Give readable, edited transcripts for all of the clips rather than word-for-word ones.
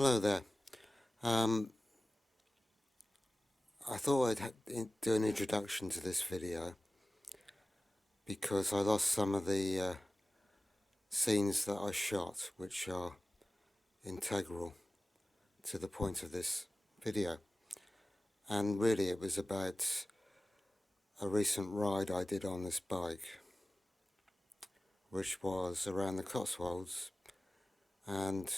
Hello there. I thought I'd do an introduction to this video because I lost some of the scenes that I shot, which are integral to the point of this video. And really it was about a recent ride I did on this bike, which was around the Cotswolds and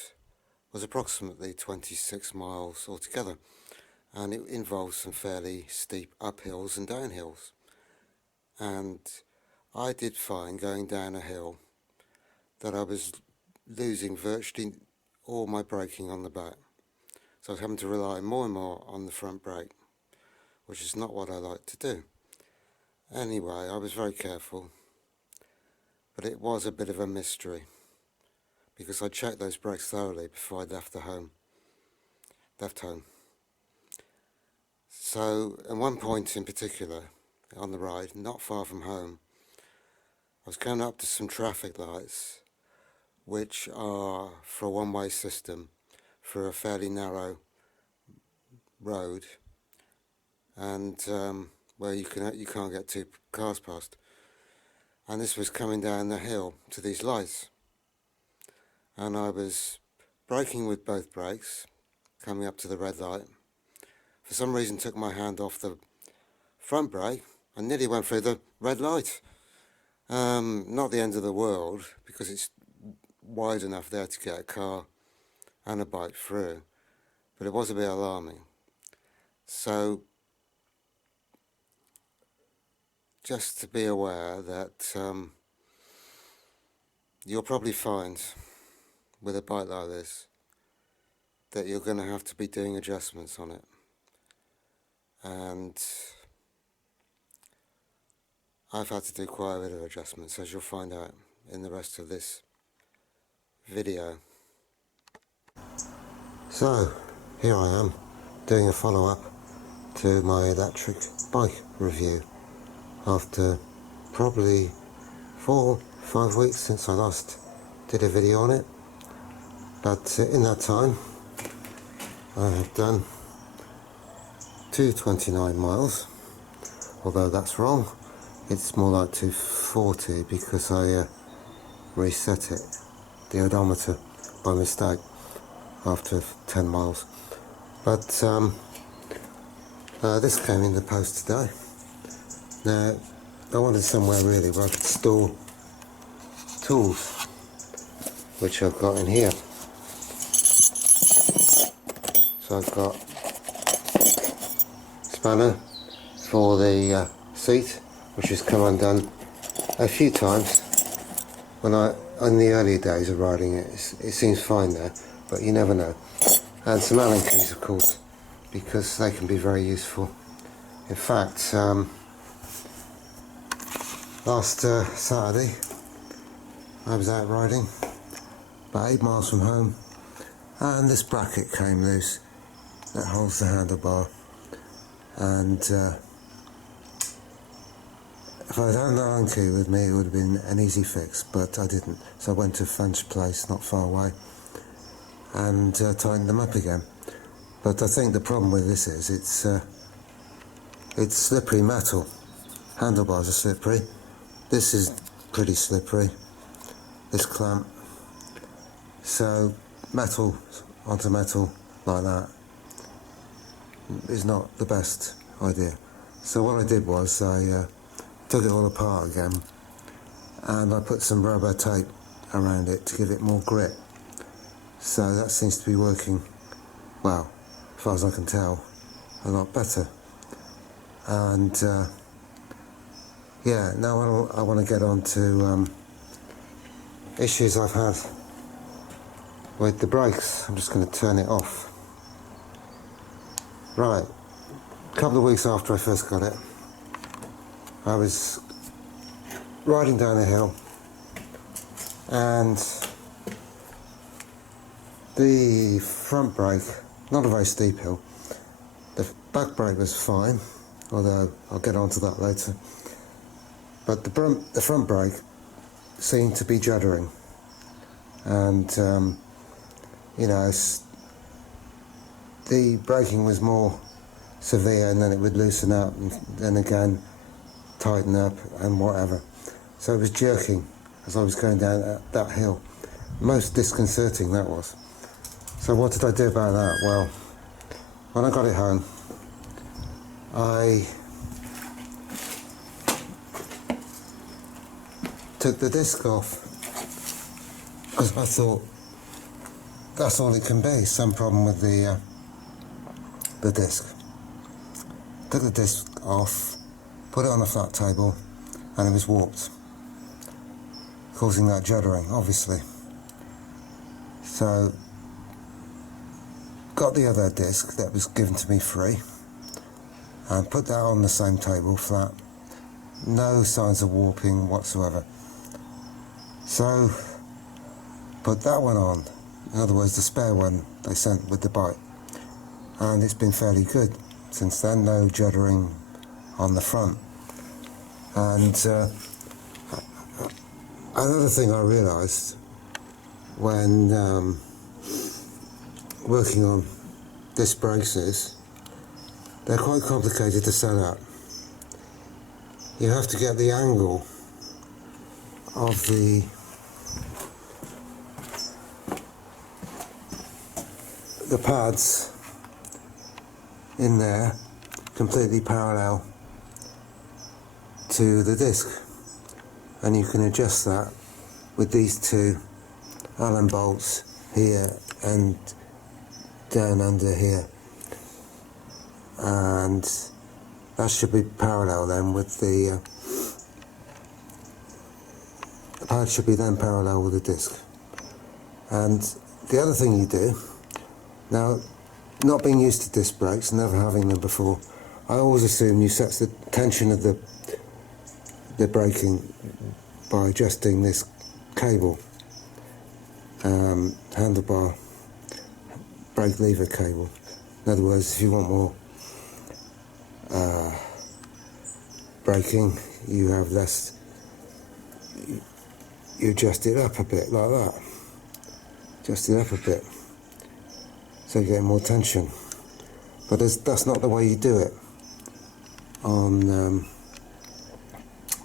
was approximately 26 miles altogether. And it involves some fairly steep uphills and downhills. And I did find going down a hill that I was losing virtually all my braking on the back. So I was having to rely more and more on the front brake, which is not what I like to do. Anyway, I was very careful, but it was a bit of a mystery because I checked those brakes thoroughly before I left home. So at one point in particular on the ride, not far from home, I was coming up to some traffic lights which are for a one-way system for a fairly narrow road, and where you can't get two cars past. And this was coming down the hill to these lights, and I was braking with both brakes, coming up to the red light. For some reason took my hand off the front brake and nearly went through the red light. Not the end of the world, because it's wide enough there to get a car and a bike through, but it was a bit alarming. So just to be aware that you'll probably find with a bike like this that you're going to have to be doing adjustments on it. And I've had to do quite a bit of adjustments, as you'll find out in the rest of this video. So here I am doing a follow-up to my electric bike review after probably 4-5 weeks since I last did a video on it. But in that time I have done 229 miles, although that's wrong. It's more like 240 because I reset it, the odometer, by mistake after 10 miles. But this came in the post today. Now I wanted somewhere really where I could store tools, which I've got in here. So I've got spanner for the seat, which has come undone a few times when in the earlier days of riding it. It seems fine there, but you never know. And some Allen keys, of course, because they can be very useful. In fact, last Saturday I was out riding about 8 miles from home, and this bracket came loose that holds the handlebar. And if I'd had an Allen key with me, it would have been an easy fix, but I didn't. So I went to a French place not far away and tightened them up again. But I think the problem with this is it's slippery metal. Handlebars are slippery. This is pretty slippery, this clamp. So metal onto metal like that is not the best idea. So what I did was I took it all apart again, and I put some rubber tape around it to give it more grip. So that seems to be working, well, as far as I can tell, a lot better. And yeah, now I want to get on to issues I've had with the brakes. I'm just going to turn it off. Right, a couple of weeks after I first got it, I was riding down a hill, and the front brake, not a very steep hill, the back brake was fine, although I'll get onto that later, but the front brake seemed to be juddering, and you know, the braking was more severe, and then it would loosen up and then again tighten up and whatever. So it was jerking as I was going down that hill. Most disconcerting that was. So what did I do about that? Well, when I got it home, I took the disc off because I thought that's all it can be, some problem with the disc. Took the disc off, put it on a flat table, and it was warped, causing that juddering, obviously. So, got the other disc that was given to me free, and put that on the same table, flat. No signs of warping whatsoever. So, put that one on, in other words the spare one they sent with the bike, and it's been fairly good since then, no juddering on the front. And another thing I realised when working on disc brakes is they're quite complicated to set up. You have to get the angle of the pads in there completely parallel to the disc, and you can adjust that with these two Allen bolts here and down under here, and that should be parallel then with the pad should be then parallel with the disc. And the other thing you do, now not being used to disc brakes, never having them before, I always assume you set the tension of the braking by adjusting this cable, handlebar brake lever cable. In other words, if you want more braking, you have less, you adjust it up a bit like that, adjust it up a bit so you get more tension. But that's not the way you do it on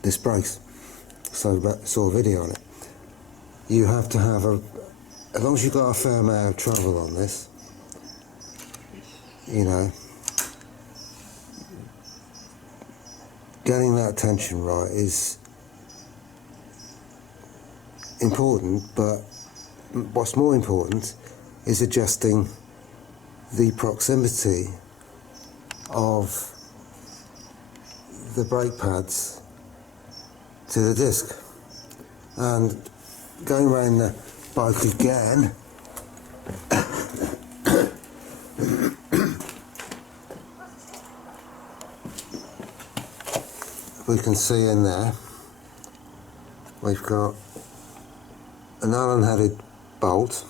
disc brakes. So I saw a video on it. You have to have as long as you've got a fair amount of travel on this, you know, getting that tension right is important, but what's more important is adjusting the proximity of the brake pads to the disc. And going around the bike again, we can see in there we've got an Allen headed bolt,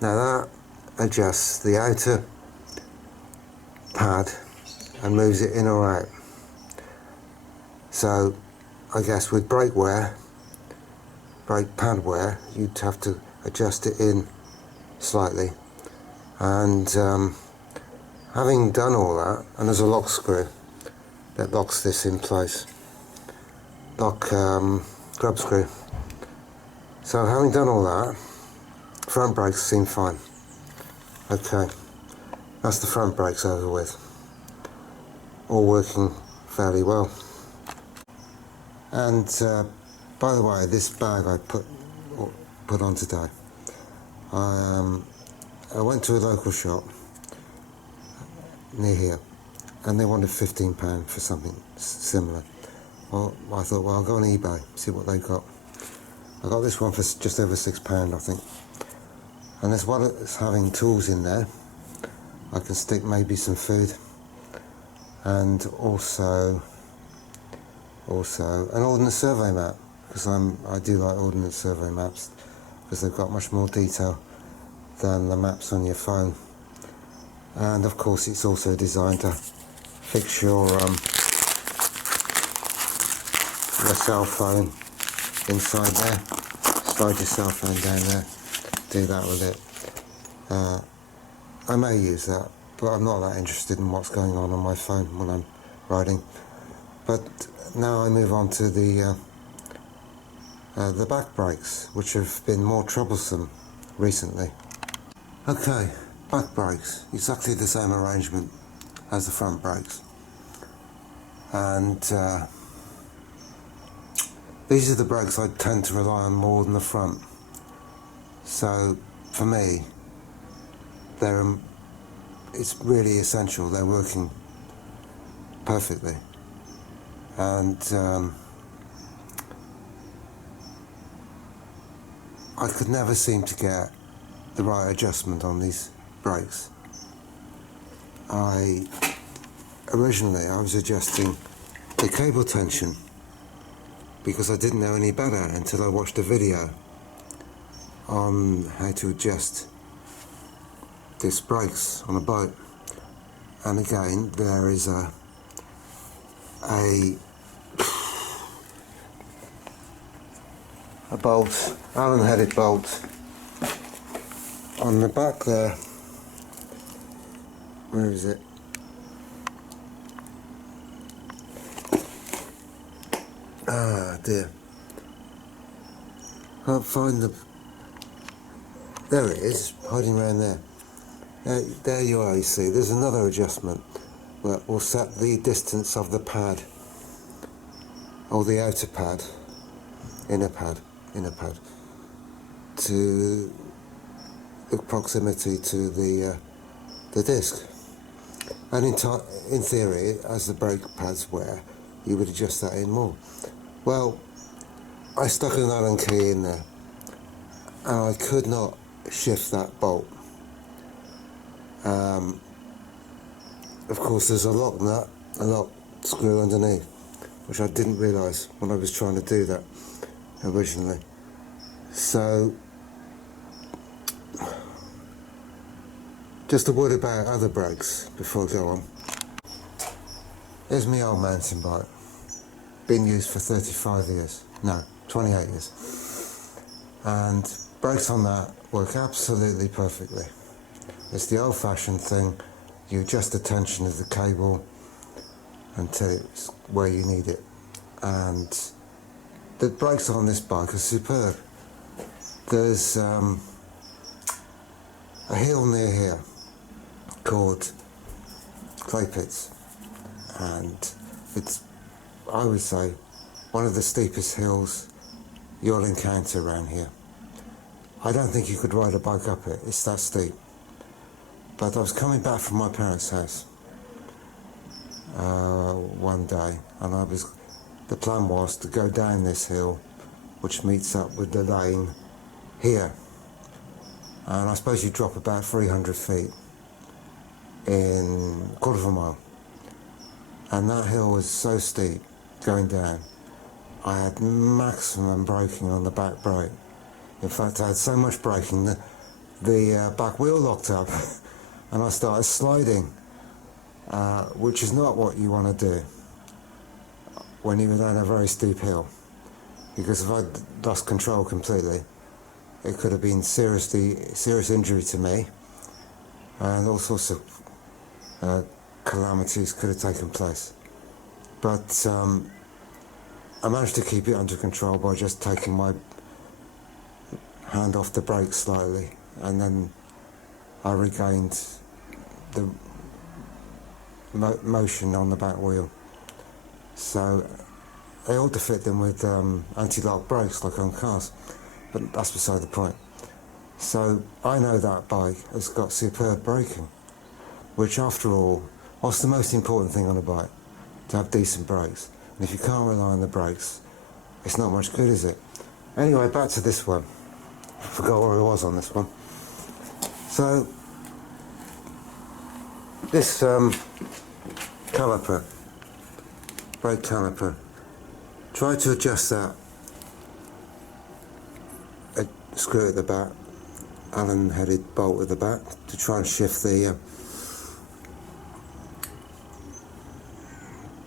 Now that adjusts the outer pad and moves it in or out. So I guess with brake pad wear, you'd have to adjust it in slightly. And having done all that, and there's a lock screw that locks this in place, grub screw. So having done all that, front brakes seem fine. Okay, that's the front brakes over with. All working fairly well. And by the way, this bag I put on today, I went to a local shop near here, and they wanted £15 for something similar. Well, I thought, well, I'll go on eBay, see what they got. I got this one for just over £6, I think. And as well as having tools in there, I can stick maybe some food, and also an ordnance survey map, because I do like ordnance survey maps because they've got much more detail than the maps on your phone. And of course, it's also designed to fix your cell phone inside there. Slide your cell phone down there, do that with it. I may use that, but I'm not that interested in what's going on my phone when I'm riding. But now I move on to the back brakes, which have been more troublesome recently. Okay, back brakes, exactly the same arrangement as the front brakes. And these are the brakes I tend to rely on more than the front. So for me, it's really essential. They're working perfectly. And I could never seem to get the right adjustment on these brakes. Originally I was adjusting the cable tension because I didn't know any better until I watched a video on how to adjust disc brakes on a boat. And again, there is a bolt, Allen headed bolt on the back there. Where is it? Ah dear, can't find the, there it is, hiding around there. There you are, you see, there's another adjustment that will set the distance of the pad, or the outer pad, inner pad, to the proximity to the disc. And in theory, as the brake pads wear, you would adjust that in more. Well, I stuck an Allen key in there, and I could not shift that bolt. Of course, there's a lock nut, a lock screw underneath, which I didn't realise when I was trying to do that originally. So, just a word about other brakes before I go on. Here's my old mountain bike, been used for 35 years, no, 28 years. And brakes on that work absolutely perfectly. It's the old-fashioned thing. You adjust the tension of the cable until it's where you need it. And the brakes on this bike are superb. There's a hill near here called Clay Pits, and it's, I would say, one of the steepest hills you'll encounter around here. I don't think you could ride a bike up it, it's that steep. But I was coming back from my parents' house one day, and the plan was to go down this hill, which meets up with the lane here. And I suppose you drop about 300 feet in a quarter of a mile. And that hill was so steep going down, I had maximum braking on the back brake. In fact, I had so much braking that the back wheel locked up and I started sliding, which is not what you want to do when you're down a very steep hill, because if I'd lost control completely, it could have been serious injury to me, and all sorts of calamities could have taken place. But I managed to keep it under control by just taking my hand off the brake slightly, and then I regained the motion on the back wheel. So they ought to fit them with anti-lock brakes like on cars, but that's beside the point. So I know that bike has got superb braking, which after all, what's the most important thing on a bike? To have decent brakes. And if you can't rely on the brakes, it's not much good, is it? Anyway, back to this one. I forgot where I was on this one. So this caliper, brake caliper, try to adjust that screw at the back, Allen headed bolt at the back, to try and shift the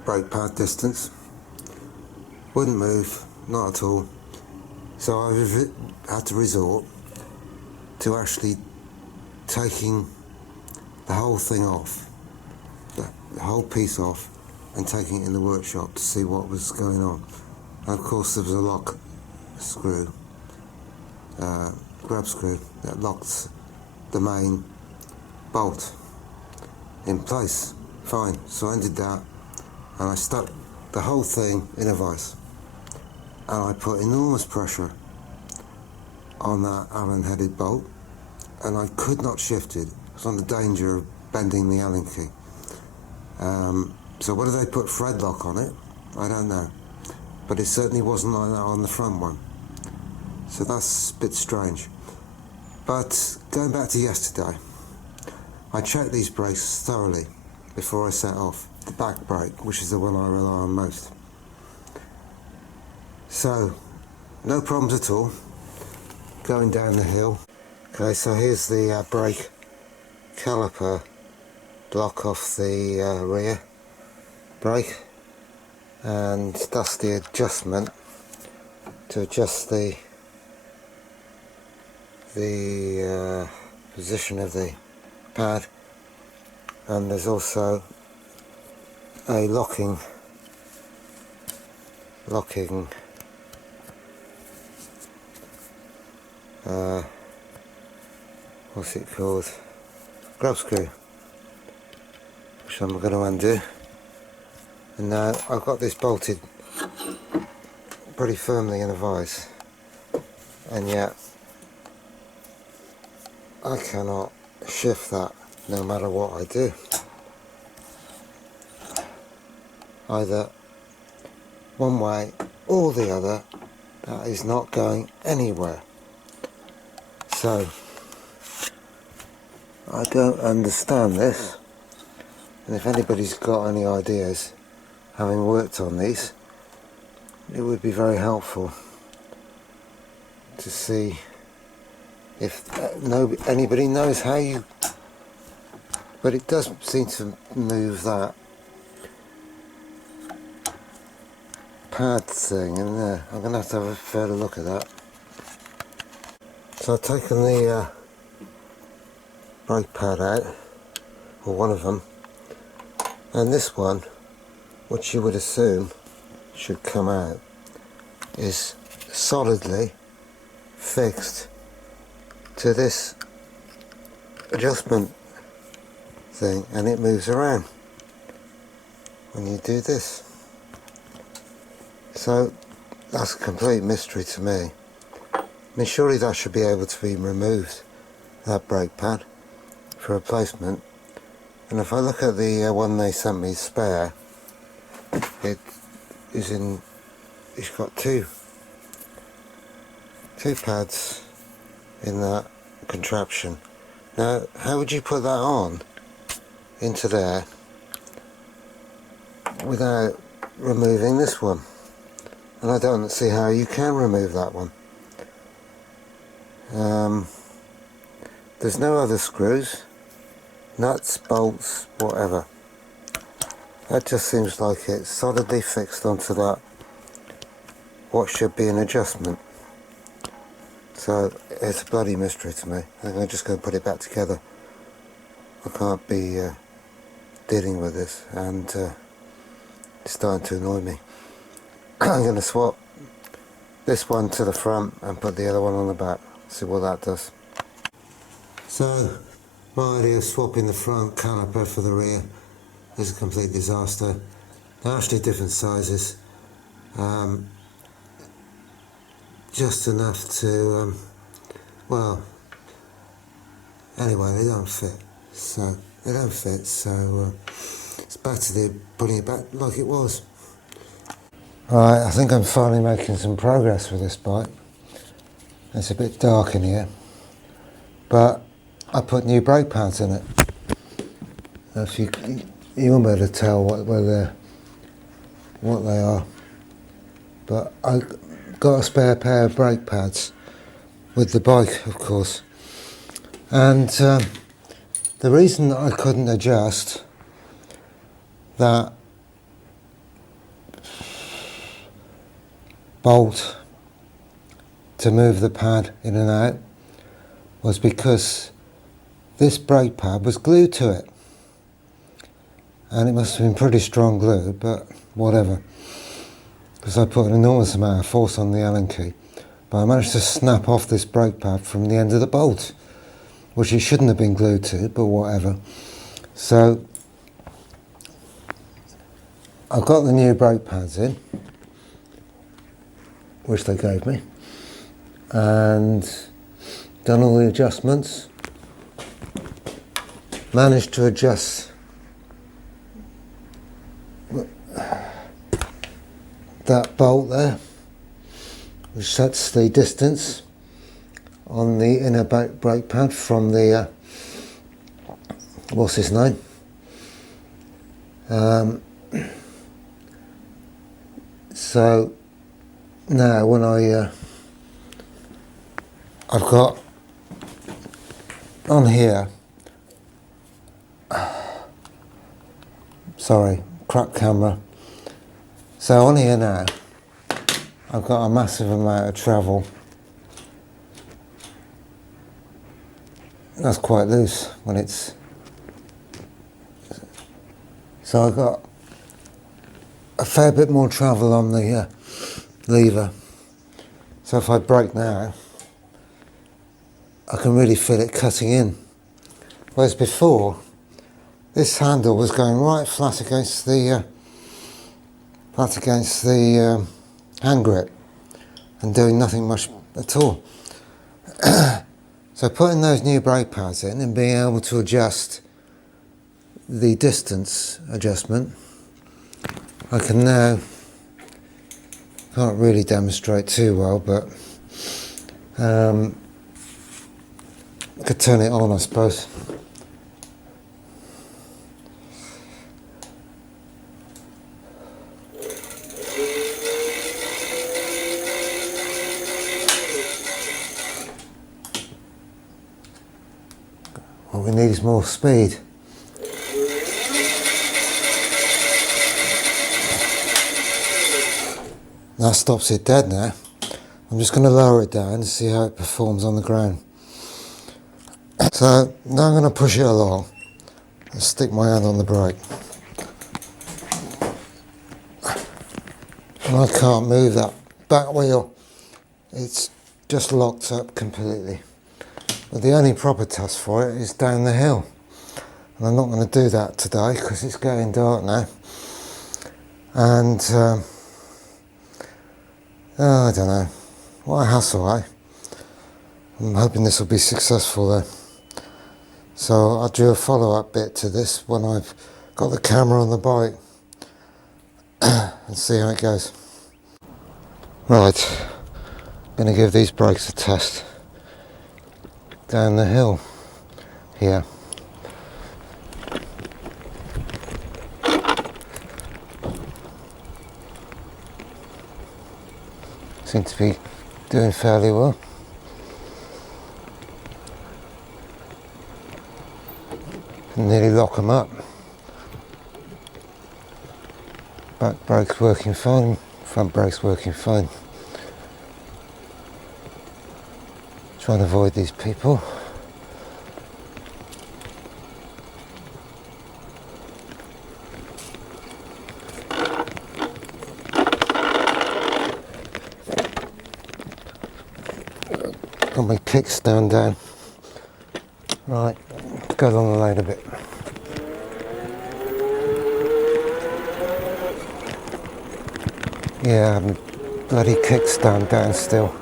brake pad distance. Wouldn't move, not at all. So I had to resort to actually taking the whole thing off, the whole piece off, and taking it in the workshop to see what was going on. And of course there was a lock screw, grab screw, that locked the main bolt in place. Fine, so I undid that and I stuck the whole thing in a vise, and I put enormous pressure on that Allen headed bolt, and I could not shift it. I was under danger of bending the Allen key. So whether they put thread lock on it, I don't know, but it certainly wasn't like that on the front one, so that's a bit strange. But going back to yesterday, I checked these brakes thoroughly before I set off. The back brake, which is the one I rely on most. So, no problems at all going down the hill. Okay, so here's the brake caliper block off the rear brake, and that's the adjustment to adjust the position of the pad, and there's also a locking what's it called, grab screw, which I'm going to undo. And now I've got this bolted pretty firmly in a vise, and yet I cannot shift that no matter what I do. Either one way or the other, that is not going anywhere. So I don't understand this, and if anybody's got any ideas, having worked on these, it would be very helpful to see if anybody knows how you, but it doesn't seem to move that pad thing in there. I'm going to have a further look at that. So I've taken the brake pad out, or one of them, and this one, which you would assume should come out, is solidly fixed to this adjustment thing, and it moves around when you do this. So that's a complete mystery to me. I mean, surely that should be able to be removed, that brake pad, for replacement. And if I look at the one they sent me spare, it is in, it's got two pads in that contraption. Now, how would you put that on into there without removing this one? And I don't see how you can remove that one. There's no other screws, nuts, bolts, whatever. That just seems like it's solidly fixed onto that, what should be an adjustment. So it's a bloody mystery to me. I think I'm just going to put it back together. I can't be dealing with this, and it's starting to annoy me. I'm going to swap this one to the front and put the other one on the back, see what that does. So my idea of swapping the front caliper for the rear is a complete disaster. They're actually different sizes, just enough to, well, anyway, they don't fit. So it's back to putting it back like it was. Right, I think I'm finally making some progress with this bike. It's a bit dark in here, but I put new brake pads in it. If you won't be able to tell what they are, but I got a spare pair of brake pads with the bike, of course, and the reason that I couldn't adjust that bolt to move the pad in and out was because this brake pad was glued to it. And it must have been pretty strong glue, but whatever. Because I put an enormous amount of force on the Allen key. But I managed to snap off this brake pad from the end of the bolt, which it shouldn't have been glued to, but whatever. So I've got the new brake pads in, which they gave me, and done all the adjustments. Managed to adjust that bolt there, which sets the distance on the inner brake pad from the what's his name, so now when I've got on here, sorry, crap camera. So on here now, I've got a massive amount of travel. That's quite loose when it's... So I've got a fair bit more travel on the lever. So if I brake now, I can really feel it cutting in. Whereas before, this handle was going right flat against the hand grip and doing nothing much at all. So putting those new brake pads in and being able to adjust the distance adjustment, I can now, can't really demonstrate too well, but I could turn it on, I suppose. What we need is more speed. That stops it dead now. I'm just going to lower it down and see how it performs on the ground. So now I'm going to push it along and stick my hand on the brake. And I can't move that back wheel. It's just locked up completely. But the only proper test for it is down the hill. And I'm not going to do that today because it's getting dark now. And I don't know. What a hassle, eh? I'm hoping this will be successful though. So I'll do a follow-up bit to this when I've got the camera on the bike and see how it goes. Right, I'm going to give these brakes a test down the hill here. Seem to be doing fairly well. Can nearly lock them up. Back brake's working fine, front brake's working fine. Trying to avoid these people. Got my kickstand down. Right, let's go along the lane a bit. Yeah, I'm bloody kickstand down still.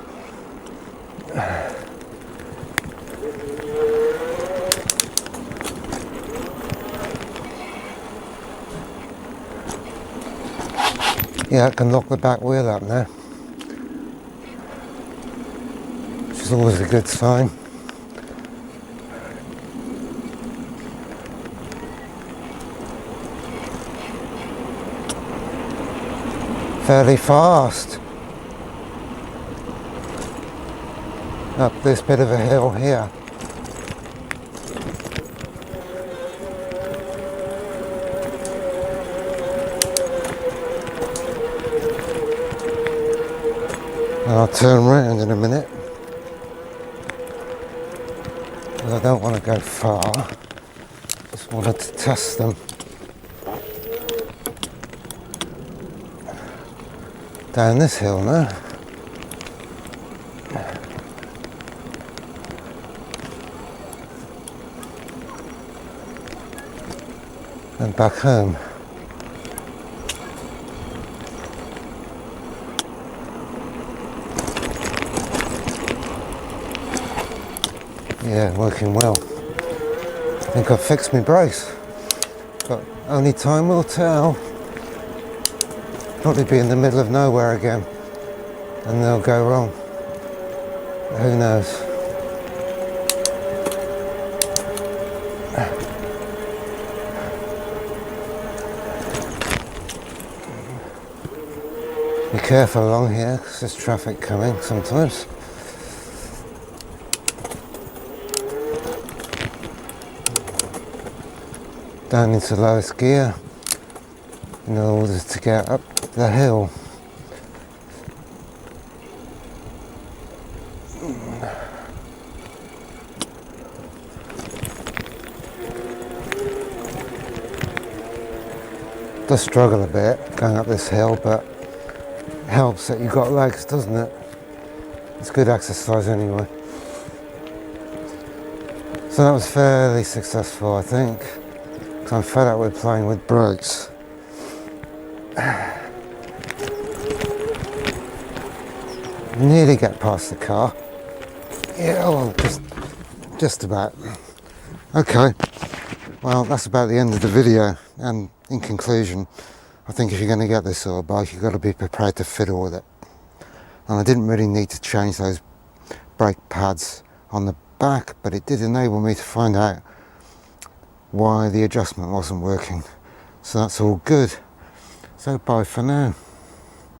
Yeah, I can lock the back wheel up now, which is always a good sign. Fairly fast. Up this bit of a hill here. And I'll turn round in a minute, but I don't want to go far. Just wanted to test them. Down this hill now. And back home. Yeah, working well. I think I've fixed my brakes, but only time will tell. Probably be in the middle of nowhere again, and they'll go wrong. Who knows? Be careful along here, because there's traffic coming sometimes. Down into lowest gear in order to get up the hill. Does struggle a bit going up this hill, but it helps that you've got legs, doesn't it? It's good exercise anyway. So that was fairly successful, I think, because I'm fed up with playing with brakes. Nearly get past the car. Yeah, well, just about. Okay, well, that's about the end of the video. And in conclusion, I think if you're going to get this sort of bike, you've got to be prepared to fiddle with it. And I didn't really need to change those brake pads on the back, but it did enable me to find out why the adjustment wasn't working. So that's all good. So bye for now.